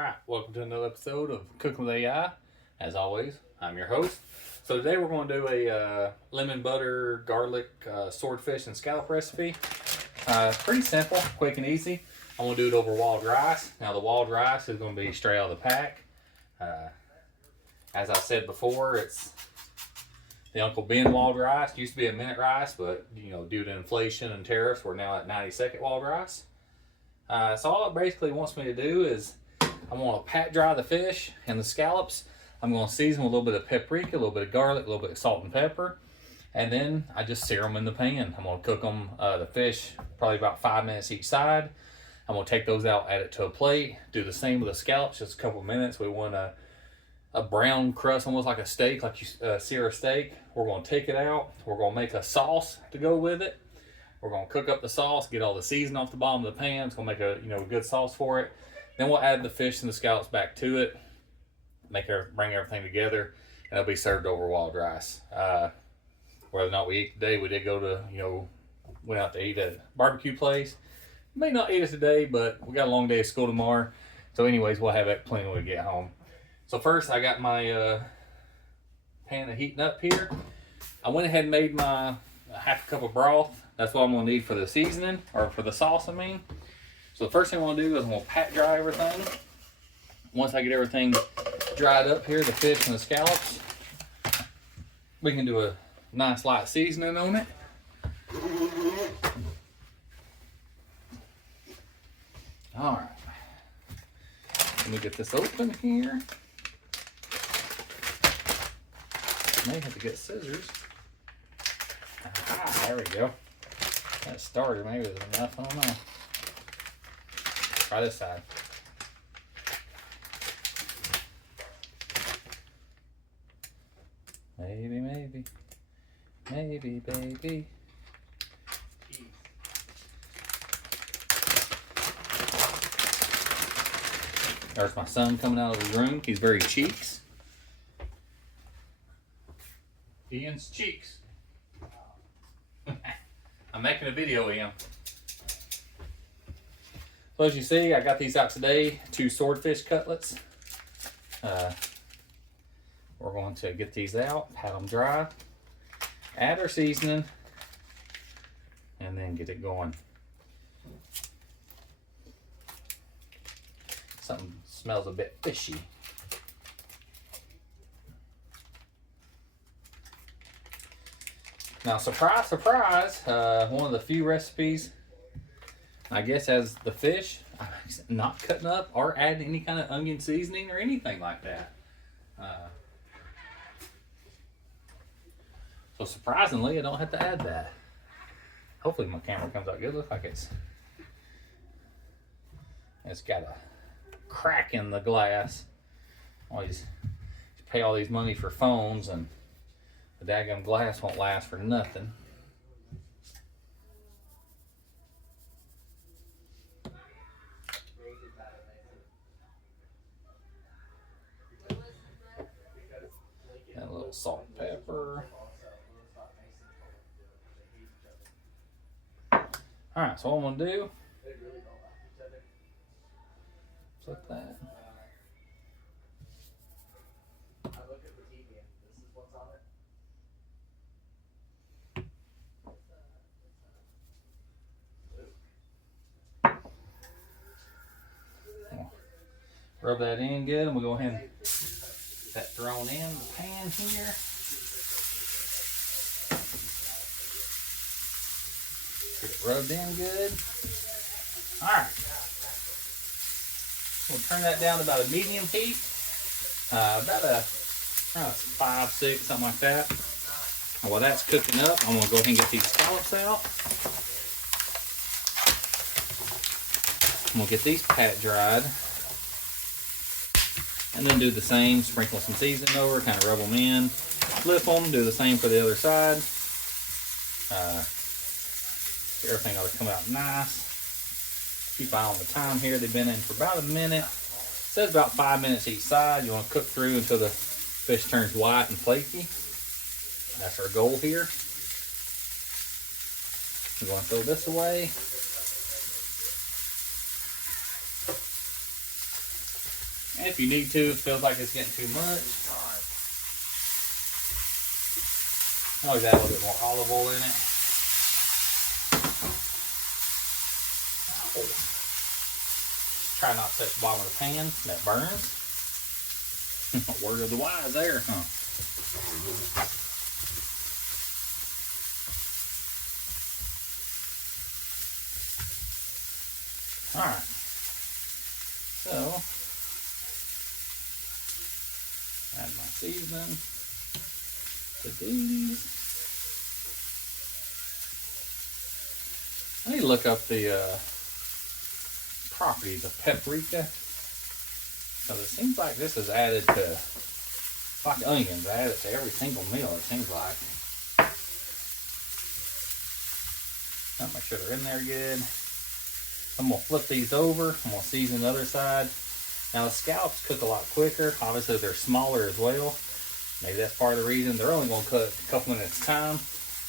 Alright, welcome to another episode of Cooking with AI. As always, I'm your host. So today we're going to do a lemon butter garlic swordfish and scallop recipe. Pretty simple, quick and easy. I'm going to do it over wild rice. Now the wild rice is going to be straight out of the pack. As I said before, it's the Uncle Ben wild rice. It used to be a minute rice, but you know, due to inflation and tariffs, we're now at 90-second wild rice. So all it basically wants me to do is I'm going to pat dry the fish and the scallops. I'm going to season with a little bit of paprika, a little bit of garlic, a little bit of salt and pepper. And then I just sear them in the pan. I'm going to cook them, the fish, probably about 5 minutes each side. I'm going to take those out, add it to a plate. Do the same with the scallops, just a couple of minutes. We want a brown crust, almost like a steak, like you sear a steak. We're going to take it out. We're going to make a sauce to go with it. We're going to cook up the sauce, get all the seasoning off the bottom of the pan. It's going to make a good sauce for it. Then we'll add the fish and the scallops back to it, bring everything together, and it'll be served over wild rice. Whether or not we eat today, we did go to, went out to eat at a barbecue place. May not eat it today, but we got a long day of school tomorrow. So anyways, we'll have it plenty when we get home. So first, I got my pan heating up here. I went ahead and made my half a cup of broth. That's what I'm going to need for the seasoning, or for the sauce, I mean. So the first thing I want to do is I'm going to pat dry everything. Once I get everything dried up here, the fish and the scallops, we can do a nice light seasoning on it. All right. Let me get this open here. May have to get scissors. Ah, there we go. That started. Maybe it was enough. I don't know. Try this side. Maybe, baby. There's my son coming out of his room. He's very cheeks. Ian's cheeks. I'm making a video, Ian. So as you see, I got these out today, 2 swordfish cutlets. We're going to get these out, pat them dry, add our seasoning, and then get it going. Something smells a bit fishy. Now, surprise, surprise, one of the few recipes, I guess, has the fish not cutting up or adding any kind of onion seasoning or anything like that. So surprisingly, I don't have to add that. Hopefully my camera comes out good. Looks like it's got a crack in the glass. Always pay all these money for phones and the daggum glass won't last for nothing. And a little salt and pepper. Alright, so what I'm going to do, flip that. Rub that in good, and we'll go ahead and get that thrown in the pan here. Get it rubbed in good. Alright. We'll turn that down to about a medium heat. About a 5, 6, something like that. And while that's cooking up, I'm going to go ahead and get these scallops out. I'm going to get these pat dried. And then do the same, sprinkle some seasoning over, kind of rub them in, flip them, do the same for the other side. Everything ought to come out nice. Keep an eye on the time here. They've been in for about a minute. It says about 5 minutes each side. You want to cook through until the fish turns white and flaky. That's our goal here. We're going to throw this away. And if you need to, it feels like it's getting too much. Always add a little bit more olive oil in it. Oh. Try not to touch the bottom of the pan, that burns. Word of the wise there, huh? Alright. So, add my seasoning to these. I need to look up the properties of paprika, because it seems like this is added to, like onions, added to every single meal, it seems like. Gotta make sure they're in there good. I'm going to flip these over. I'm going to season the other side. Now the scallops cook a lot quicker. Obviously they're smaller as well. Maybe that's part of the reason. They're only going to cook a couple minutes time.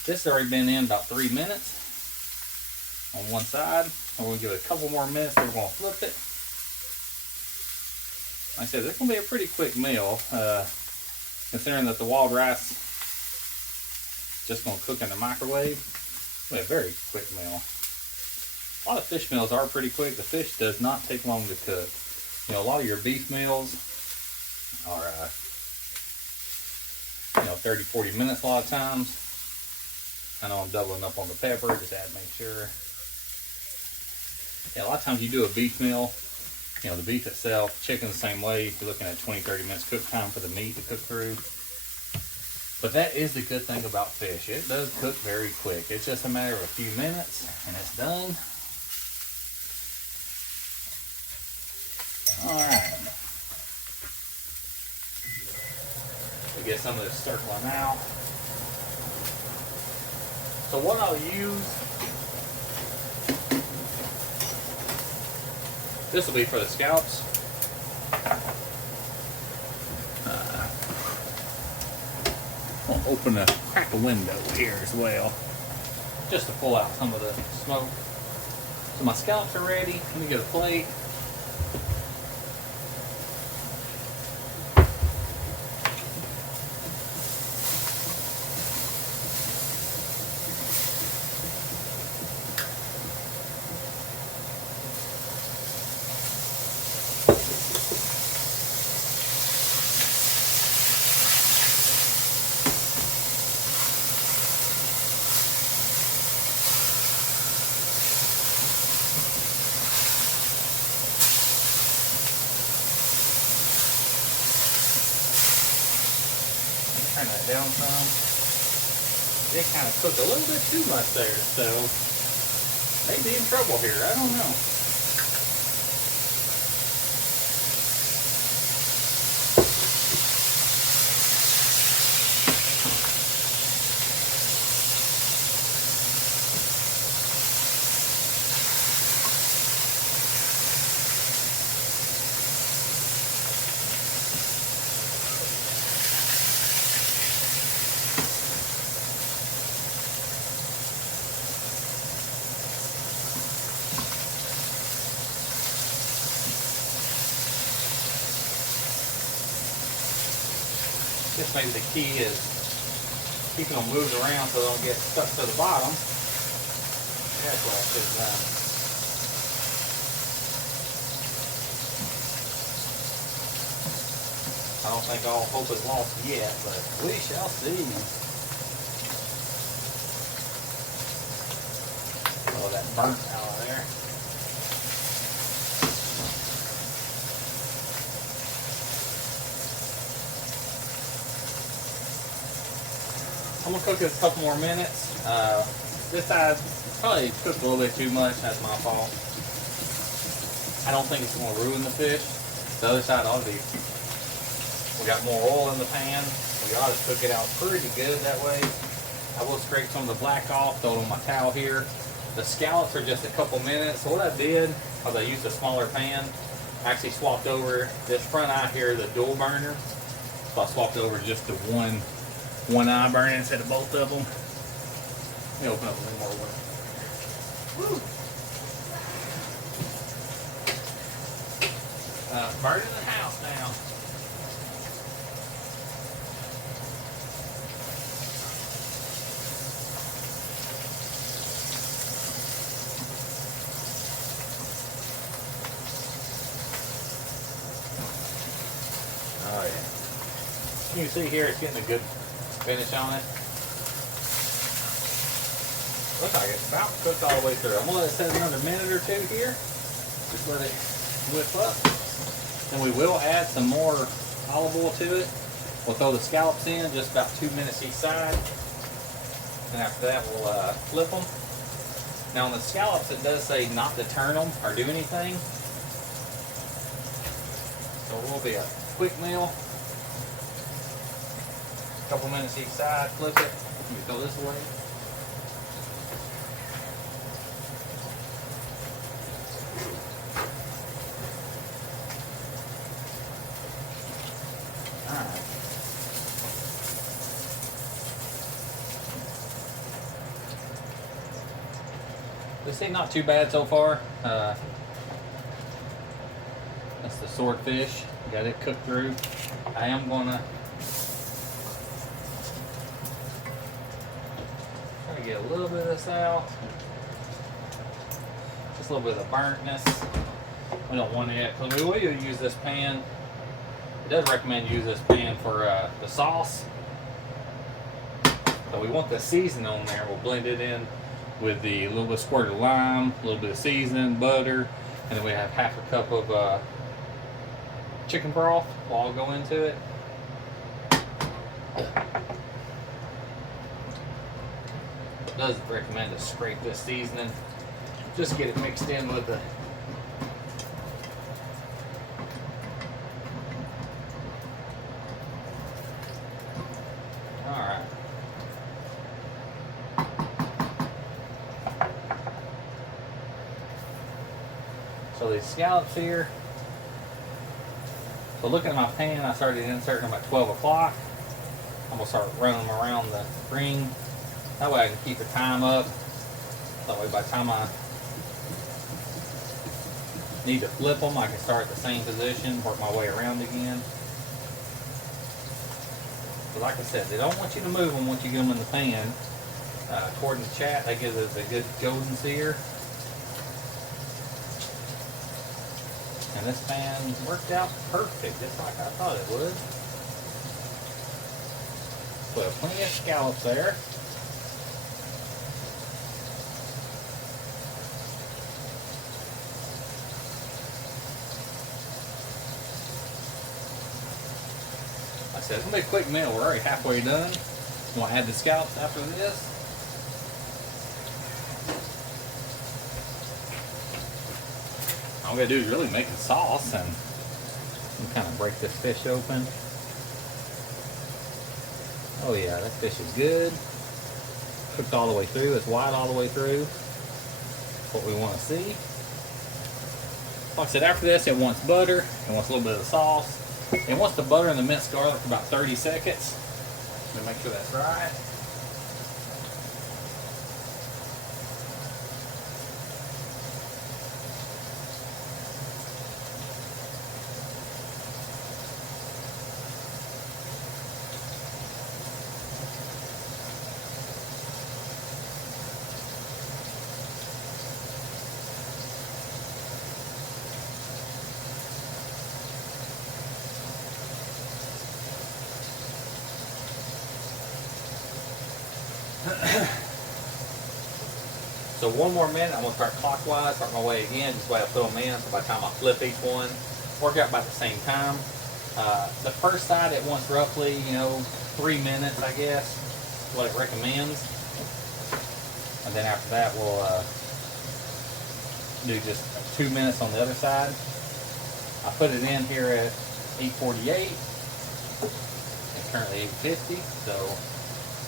This has already been in about 3 minutes on one side. I'm going to give it a couple more minutes. Then we're going to flip it. Like I said, it's going to be a pretty quick meal. Considering that the wild rice is just going to cook in the microwave. It'll be a very quick meal. A lot of fish meals are pretty quick. The fish does not take long to cook. You know, a lot of your beef meals are, 30, 40 minutes a lot of times. I know I'm doubling up on the pepper, just add, make sure. Yeah, a lot of times you do a beef meal, you know, the beef itself, chicken the same way. You're looking at 20, 30 minutes cook time for the meat to cook through. But that is the good thing about fish. It does cook very quick. It's just a matter of a few minutes and it's done. Alright. We get some of this circling out. So what I'll use, this will be for the scallops. I'll crack a window here as well, just to pull out some of the smoke. So my scallops are ready. Let me get a plate. Turn that down some. It kind of cooked a little bit too much there, so maybe in trouble here. I don't know. Just maybe the key is keeping them moved around so they don't get stuck to the bottom. That's what I should have done. I don't think all hope is lost yet, but we shall see. Oh, that burnt out of there. I'm gonna cook this a couple more minutes. This side probably cooked a little bit too much. That's my fault. I don't think it's gonna ruin the fish. The other side ought to be. We got more oil in the pan. We ought to cook it out pretty good that way. I will scrape some of the black off, throw it on my towel here. The scallops are just a couple minutes. So what I did, because I used a smaller pan, I actually swapped over this front eye here, the dual burner. So I swapped over just to one eye burning instead of both of them. Let me open up a little more wood. Burning the house now. You can see here it's getting a good finish on it. Looks like it's about cooked all the way through. I'm gonna let it set another minute or two here. Just let it whip up. Then we will add some more olive oil to it. We'll throw the scallops in, just about 2 minutes each side. And after that, we'll flip them. Now on the scallops, it does say not to turn them or do anything. So it will be a quick meal. Couple minutes each side, flip it. Let me throw this away. Alright. This ain't not too bad so far. That's the swordfish. Got it cooked through. I am gonna try to get a little bit of this out. Just a little bit of the burntness. We don't want it because we will use this pan. It does recommend you use this pan for the sauce. So we want the seasoning on there. We'll blend it in with the little bit of squirt of lime, a little bit of seasoning, butter, and then we have half a cup of chicken broth. We'll all go into it. It does recommend to scrape this seasoning. Just get it mixed in with the alright. So these scallops here. So looking at my pan, I started inserting them at 12 o'clock. I'm going to start running them around the ring. That way I can keep the time up. That way by the time I need to flip them, I can start at the same position, work my way around again. But like I said, they don't want you to move them once you get them in the pan. According to chat, that gives us a good golden sear. And this pan worked out perfect, just like I thought it would. Put plenty of scallops there. Like I said, it's gonna be a quick meal. We're already halfway done. I'm gonna add the scallops after this. All we gotta do is really make the sauce and kind of break this fish open. Oh yeah, that fish is good. Cooked all the way through. It's white all the way through. What we want to see. Like I said, after this, it wants butter. It wants a little bit of the sauce. It wants the butter and the minced garlic for about 30 seconds. Let me make sure that's right. So one more minute, I'm going to start clockwise, start my way again, just way I throw them in, so by the time I flip each one, work out about the same time. The first side, it wants roughly, 3 minutes, I guess, what it recommends. And then after that, we'll do just 2 minutes on the other side. I put it in here at 8:48. It's currently 8:50, so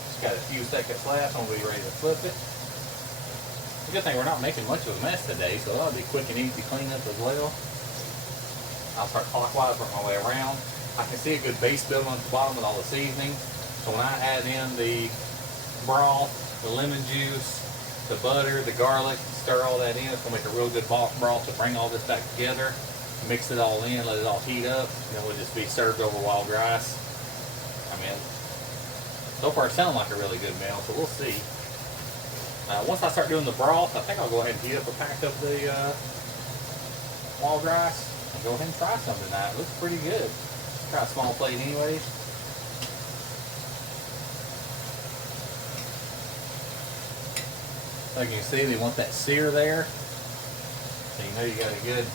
just got a few seconds left, and we'll be ready to flip it. The good thing, we're not making much of a mess today, so that'll be quick and easy cleanup as well. I'll start clockwise, work my way around. I can see a good base building on the bottom with all the seasoning. So when I add in the broth, the lemon juice, the butter, the garlic, stir all that in, it's gonna make a real good broth to bring all this back together. Mix it all in, let it all heat up, and then we'll just be served over wild rice. I mean, so far it sounds like a really good meal, so we'll see. Once I start doing the broth, I think I'll go ahead and heat up a pack of the wild rice and go ahead and try some tonight. It looks pretty good. Try a small plate anyways. Like you can see, they want that sear there. So you know you got a good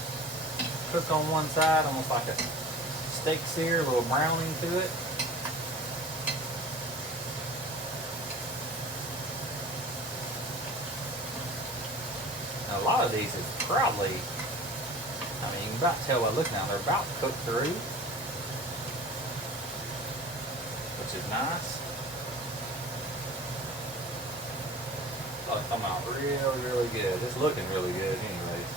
cook on one side, almost like a steak sear, a little browning to it. Now, a lot of these is probably, I mean, you can about tell by looking at them, they're about cooked through, which is nice. Oh, it's coming out really, really good. It's looking really good anyways.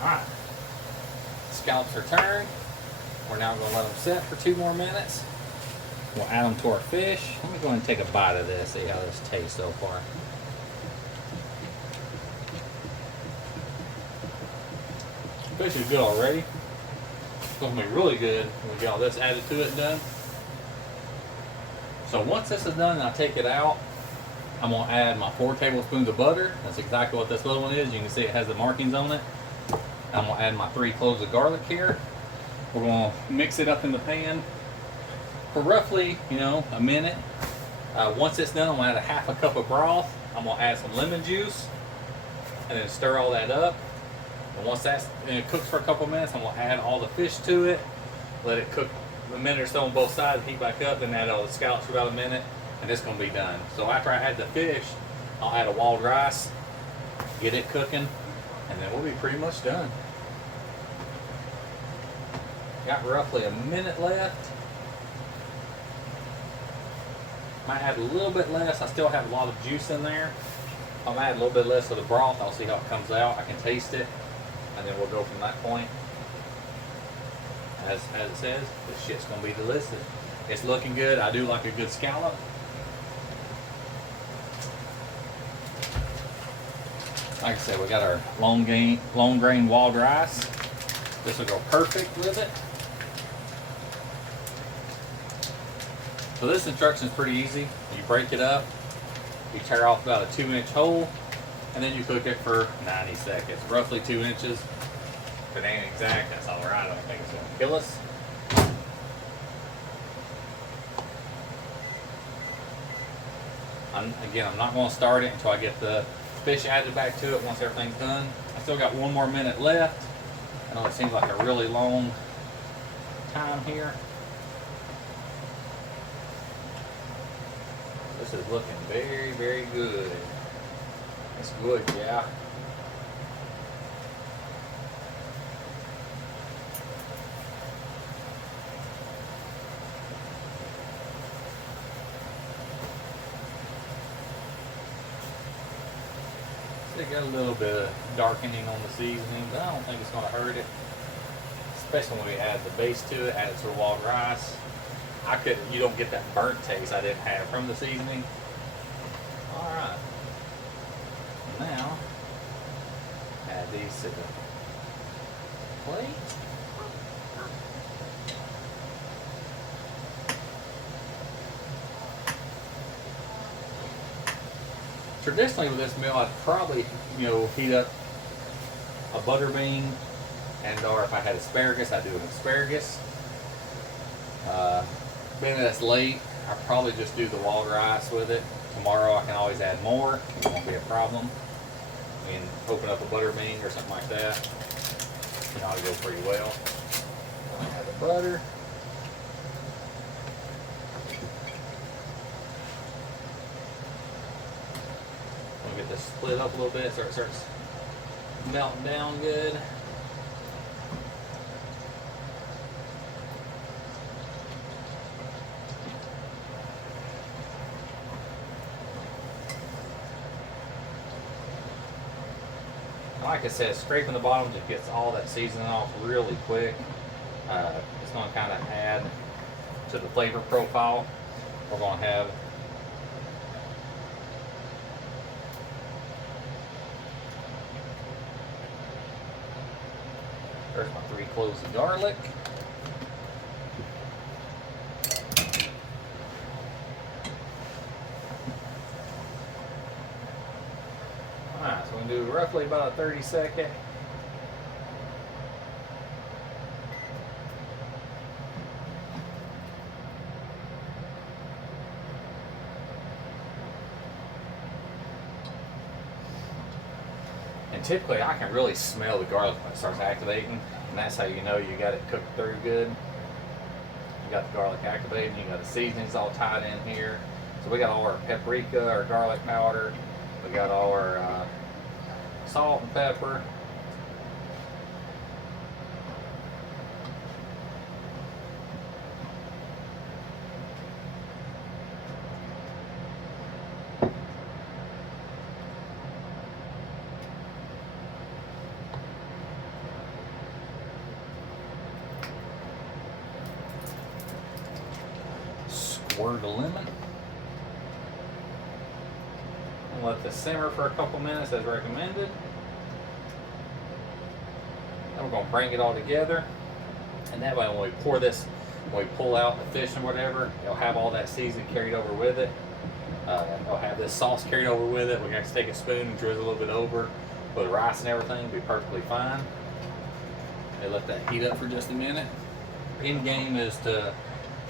Alright. Scallops are turned. We're now going to let them set for 2 more minutes. We'll add them to our fish. Let me go ahead and take a bite of this, see how this tastes so far. Fish is good already. It's going to be really good when we get all this added to it and done. So once this is done and I take it out, I'm going to add my 4 tablespoons of butter. That's exactly what this little one is. You can see it has the markings on it. I'm going to add my 3 cloves of garlic here. We're going to mix it up in the pan for roughly, a minute. Once it's done, I'm going to add a half a cup of broth. I'm going to add some lemon juice and then stir all that up. And once that cooks for a couple minutes, I'm going to add all the fish to it. Let it cook a minute or so on both sides, heat back up, then add all the scallops for about a minute, and it's going to be done. So after I add the fish, I'll add a wild rice, get it cooking, and then we'll be pretty much done. Got roughly a minute left. Might add a little bit less. I still have a lot of juice in there. I'll add a little bit less of the broth. I'll see how it comes out. I can taste it, and then we'll go from that point. As it says, this shit's gonna be delicious. It's looking good. I do like a good scallop. Like I said, we got our long grain wild rice. This will go perfect with it. So this instruction is pretty easy. You break it up, you tear off about a 2-inch hole, and then you cook it for 90 seconds, roughly 2 inches. If it ain't exact, that's all right. I don't think it's going to kill us. I'm not going to start it until I get the fish added back to it once everything's done. I still got 1 more minute left. I know it seems like a really long time here. This is looking very, very good. It's good, yeah. They got a little bit of darkening on the seasoning, but I don't think it's going to hurt it. Especially when we add the base to it, add it to the wild rice. You don't get that burnt taste I didn't have from the seasoning. Alright. Now, add these to the plate. Traditionally with this meal, I'd probably, heat up a butter bean, or if I had asparagus, I'd do an asparagus. Being that it's late, I'll probably just do the wild rice with it. Tomorrow I can always add more. It won't be a problem. I mean, open up a butter bean or something like that. It ought to go pretty well. Add the butter. We'll get this split up a little bit so it starts melting down good. Like I said, scraping the bottom just gets all that seasoning off really quick. It's going to kind of add to the flavor profile. We're going to have there's my 3 cloves of garlic. Alright, so we're going to do roughly about a 30-second. typically I can really smell the garlic when it starts activating, and that's how you know you got it cooked through good. You got the garlic activating, you got the seasonings all tied in here. So we got all our paprika, our garlic powder, we got all our salt and pepper. Squirt of lemon. And let this simmer for a couple minutes as recommended. Then we're going to bring it all together. And that way when we pour this, when we pull out the fish and whatever, it'll have all that seasoning carried over with it. It'll have this sauce carried over with it. We're going to take a spoon and drizzle a little bit over with the rice and everything. It'll be perfectly fine. And let that heat up for just a minute. End game is to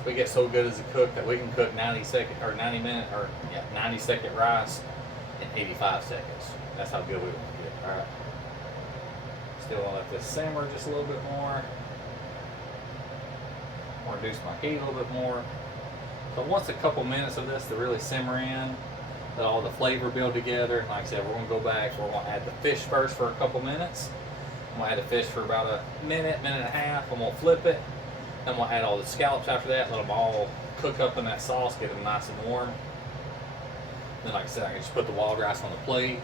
we get so good as a cook that we can cook 90 second rice in 85 seconds. That's how good we want to get. All right. Still want to let this simmer just a little bit more. I'll reduce my heat a little bit more. So once a couple minutes of this to really simmer in, let all the flavor build together. Like I said, we're going to go back. We're going to add the fish first for a couple minutes. I'm going to add the fish for about a minute, minute and a half. I'm going to flip it. Then we'll add all the scallops after that, let them all cook up in that sauce, get them nice and warm. Then like I said, I can just put the wild rice on the plate,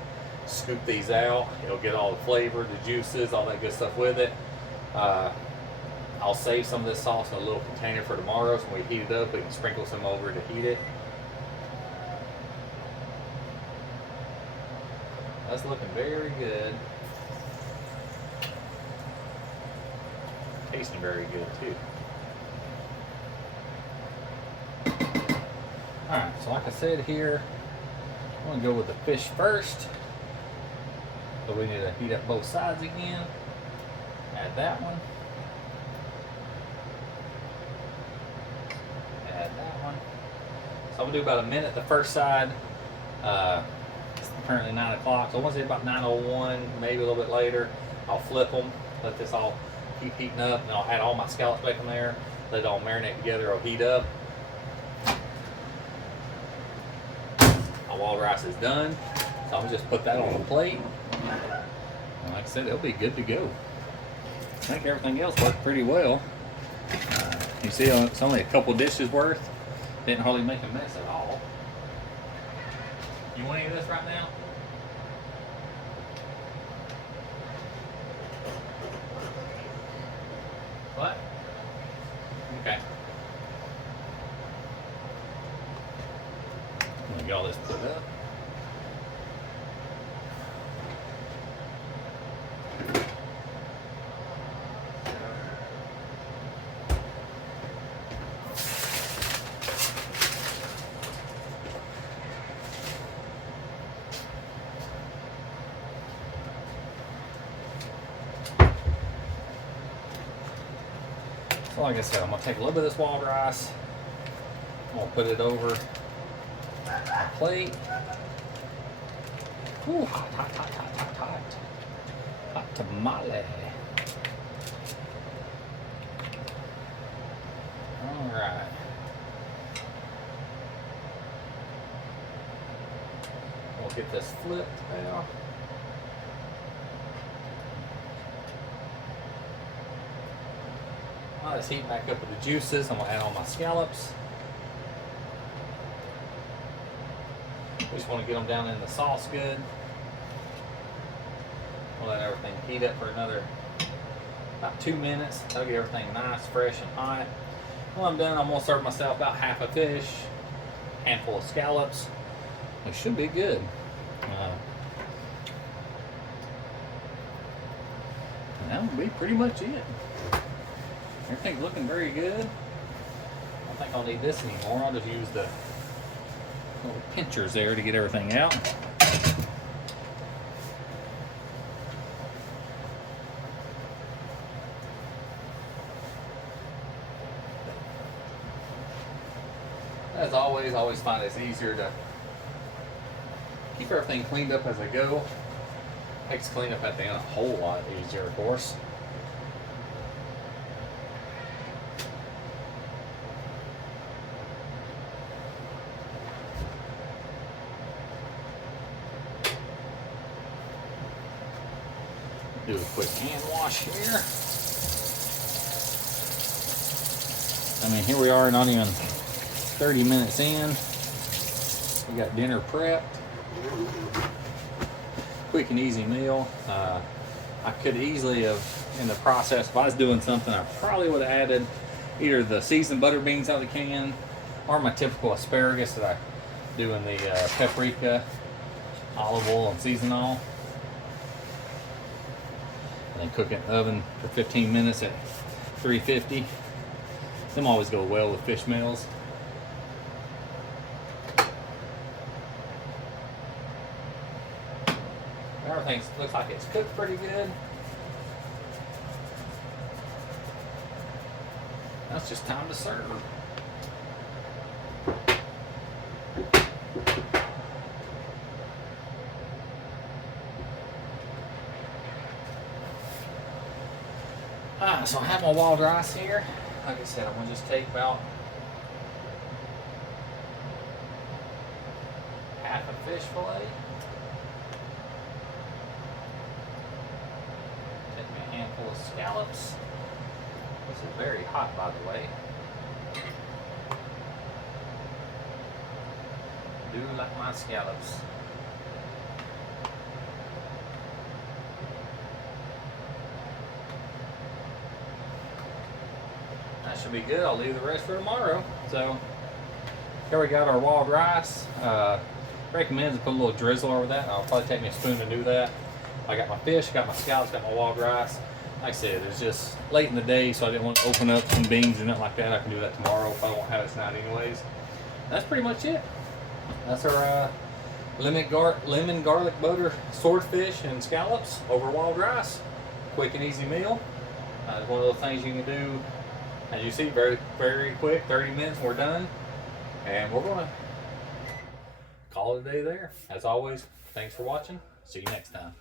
scoop these out. It'll get all the flavor, the juices, all that good stuff with it. I'll save some of this sauce in a little container for tomorrow, so when we heat it up, we can sprinkle some over to heat it. That's looking very good. Tasting very good too. Alright, so like I said here, I'm going to go with the fish first. So we need to heat up both sides again. Add that one. Add that one. So I'm going to do about a minute the first side. It's currently 9 o'clock, so I want to say about 9:01, maybe a little bit later. I'll flip them, let this all keep heating up, and I'll add all my scallops back in there. Let it all marinate together, it'll heat up. My wild rice is done, so I'm just put that on the plate. And like I said, it'll be good to go. I think everything else worked pretty well. You see, it's only a couple dishes worth. Didn't hardly make a mess at all. You want any of this right now? What? Okay. I'm gonna get all this put up. So like I said, I'm gonna take a little bit of this wild rice. I'm gonna put it over my plate. Ooh, hot, hot, hot, hot, hot, hot. Hot tamale. All right. We'll get this flipped now. I'll just heat back up with the juices. I'm gonna add all my scallops. We just want to get them down in the sauce good. We'll let everything heat up for another about 2 minutes. That'll get everything nice, fresh, and hot. When I'm done, I'm gonna serve myself about half a fish, handful of scallops. It should be good. And that will be pretty much it. Everything's looking very good. I don't think I'll need this anymore. I'll just use the little pinchers there to get everything out. As always, I always find it's easier to keep everything cleaned up as I go. Makes cleanup at the end a whole lot easier, of course. Do a quick hand wash here. I mean, here we are, not even 30 minutes in. We got dinner prepped. Quick and easy meal. I could easily have, in the process, if I was doing something, I probably would have added either the seasoned butter beans out of the can or my typical asparagus that I do in the paprika, olive oil, and seasonal. And then cook it in the oven for 15 minutes at 350. Them always go well with fish meals. Everything looks like it's cooked pretty good. Now it's just time to serve. So I have my wild rice here. Like I said, I'm gonna just take about half a fish fillet. Take me a handful of scallops. This is very hot, by the way. Do like my scallops. That should be good. I'll leave the rest for tomorrow. So here we got our wild rice. Recommend to put a little drizzle over that. I'll probably take me a spoon to do that. I got my fish, got my scallops, got my wild rice. Like I said, it's just late in the day, so I didn't want to open up some beans and nothing like that. I can do that tomorrow if I won't have it tonight anyways. That's pretty much it. That's our lemon garlic butter swordfish and scallops over wild rice. Quick and easy meal. It's one of those things you can do, as you see, very, very quick. 30 minutes and we're done. And we're gonna call it a day there. As always, thanks for watching. See you next time.